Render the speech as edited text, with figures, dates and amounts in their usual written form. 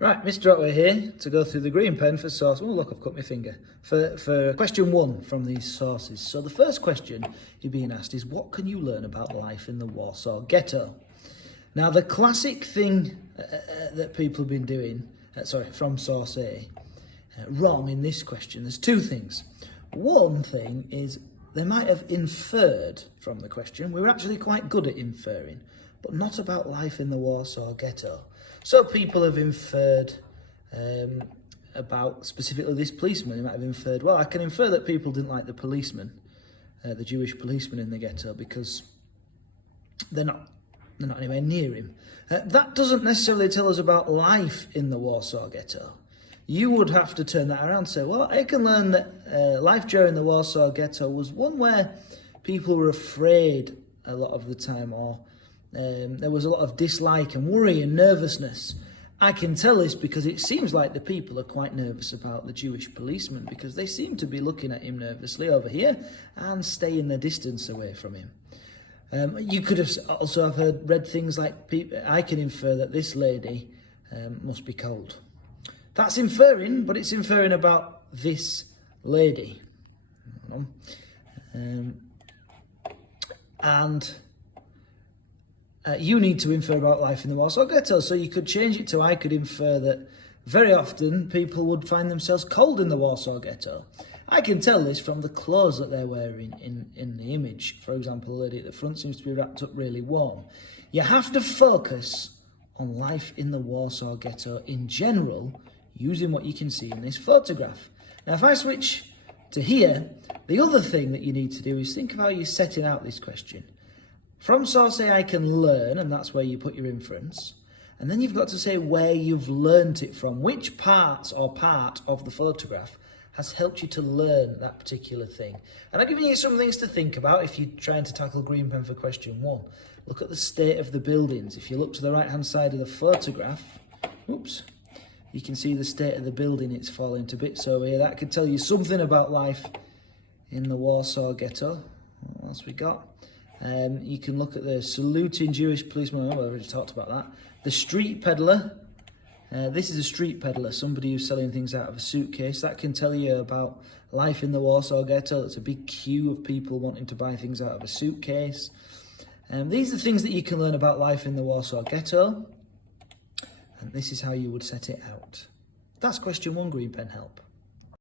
Right, Mr. Otway here to go through the green pen for source. Oh, look, I've cut my finger. For question 1 from these sources. So the first question you're being asked is, what can you learn about life in the Warsaw Ghetto? Now, the classic thing that people have been doing, from source A, wrong in this question, there's 2 things. One thing is they might have inferred from the question. We were actually quite good at inferring, but not about life in the Warsaw Ghetto. So people have inferred about specifically this policeman. They might have inferred, well, I can infer that people didn't like the policeman, the Jewish policeman in the ghetto, because they're not anywhere near him. That doesn't necessarily tell us about life in the Warsaw Ghetto. You would have to turn that around and say, well, I can learn that life during the Warsaw Ghetto was one where people were afraid a lot of the time, or there was a lot of dislike and worry and nervousness. I can tell this because it seems like the people are quite nervous about the Jewish policeman, because they seem to be looking at him nervously over here and staying their distance away from him. You could have also have read things like, I can infer that this lady must be cold. That's inferring, but it's inferring about this lady. You need to infer about life in the Warsaw Ghetto, so you could change it to, I could infer that very often people would find themselves cold in the Warsaw Ghetto. I can tell this from the clothes that they're wearing in the image. For example, the lady at the front seems to be wrapped up really warm. You have to focus on life in the Warsaw Ghetto in general, using what you can see in this photograph. Now, if I switch to here, the other thing that you need to do is think of how you're setting out this question. From source A, I can learn, and that's where you put your inference. And then you've got to say where you've learnt it from. Which parts or part of the photograph has helped you to learn that particular thing? And I'm giving you some things to think about if you're trying to tackle green pen for question 1. Look at the state of the buildings. If you look to the right-hand side of the photograph, you can see the state of the building. It's falling to bits over here. That could tell you something about life in the Warsaw Ghetto. What else we got? You can look at the saluting Jewish policeman. Oh, I've already talked about that. The street peddler. This is a street peddler, somebody who's selling things out of a suitcase. That can tell you about life in the Warsaw Ghetto. It's a big queue of people wanting to buy things out of a suitcase. These are things that you can learn about life in the Warsaw Ghetto. And this is how you would set it out. That's question 1, green pen help.